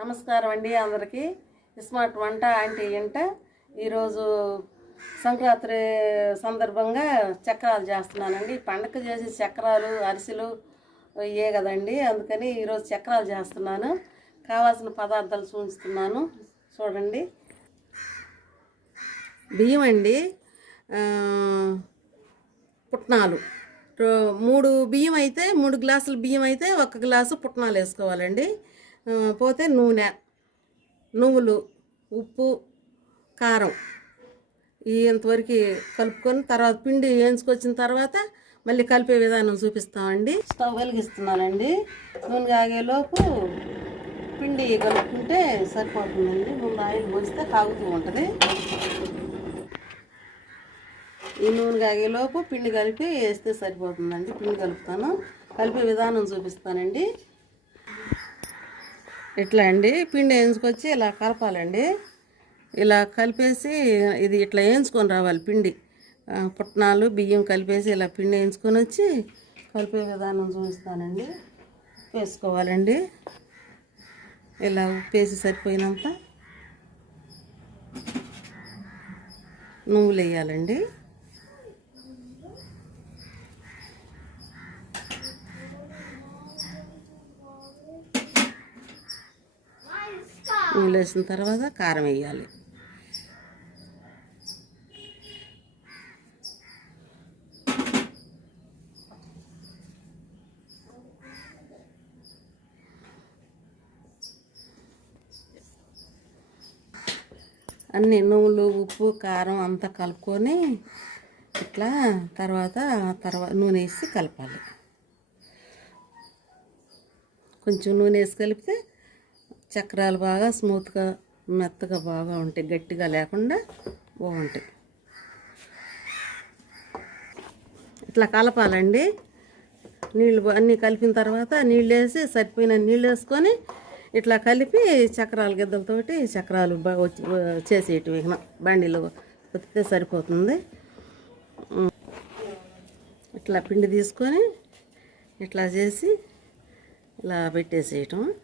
నమస్కారం అండి అందరికీ. స్మార్ట్ వంట అంటే ఏంట ఈరోజు సంక్రాంతి సందర్భంగా చక్రాలు చేస్తున్నానండి. పండగ చేసే చక్రాలు అరిసెలు ఇవే కదండి. అందుకని ఈరోజు చక్రాలు చేస్తున్నాను. కావాల్సిన పదార్థాలు చూపిస్తున్నాను చూడండి. బియ్యం అండి. పుట్నాలు. మూడు బియ్యం అయితే మూడు గ్లాసులు బియ్యం అయితే ఒక గ్లాసు పుట్నాలు వేసుకోవాలండి. పోతే నూనె నువ్వులు ఉప్పు కారం. ఇంతవరకు కలుపుకొని తర్వాత పిండి వేయించుకొచ్చిన తర్వాత మళ్ళీ కలిపే విధానం చూపిస్తామండి. స్టవ్ వెలిగిస్తున్నానండి. నూనె కాగేలోపు పిండి కలుపుకుంటే సరిపోతుందండి. ముందు ఆయిల్ పోస్తే కాగుతూ ఉంటుంది. ఈ నూనె కాగేలోపు పిండి కలిపి వేస్తే సరిపోతుందండి. పిండి కలుపుతాను. కలిపే విధానం చూపిస్తానండి. ఇట్లా అండి. పిండి వేయించుకొచ్చి ఇలా కలపాలండి. ఇలా కలిపేసి ఇది ఇట్లా వేయించుకొని రావాలి పిండి. పుట్నాలు బియ్యం కలిపేసి ఇలా పిండి వేయించుకొని వచ్చి కలిపే విధానం చూపిస్తానండి. వేసుకోవాలండి. ఇలా ఉప్పేసి సరిపోయినంత నువ్వులు వేయాలండి. నువ్వులు వేసిన తర్వాత కారం వేయాలి. అన్ని నువ్వులు ఉప్పు కారం అంతా కలుపుకొని ఇట్లా తర్వాత తర్వాత నూనె వేసి కలపాలి. కొంచెం నూనె వేసి కలిపితే చక్రాలు బాగా స్మూత్గా మెత్తగా బాగా ఉంటాయి. గట్టిగా లేకుండా బాగుంటాయి. ఇట్లా కలపాలండి. నీళ్ళు అన్నీ కలిపిన తర్వాత నీళ్ళు వేసి సరిపోయిన నీళ్ళు వేసుకొని ఇట్లా కలిపి చక్రాల గిద్దలతోటి చక్రాలు బా- వచ్చి చేసేటివి బండిలో ఒత్తితే సరిపోతుంది. ఇట్లా పిండి తీసుకొని ఇట్లా చేసి ఇలా పెట్టేసేయటం.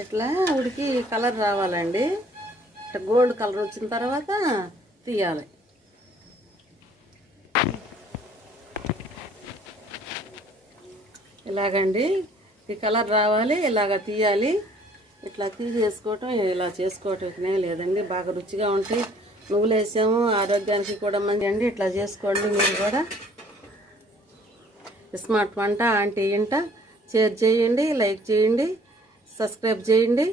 ఇట్లా ఉడికి కలర్ రావాలండి. ఇట్లా గోల్డ్ కలర్ వచ్చిన తర్వాత తీయాలి. ఇలాగండి. ఈ కలర్ రావాలి ఇలాగ తీయాలి. ఇట్లా తీసేసుకోవటం ఇలా చేసుకోవటం లేదండి. బాగా రుచిగా ఉంటాయి. నువ్వులు వేసాము ఆరోగ్యానికి కూడా మంచి అండి. ఇట్లా చేసుకోండి మీరు కూడా. స్మార్ట్ వంట ఆంటీ ఇంట. షేర్ చేయండి లైక్ చేయండి. సబ్స్క్రైబ్ చేయండి.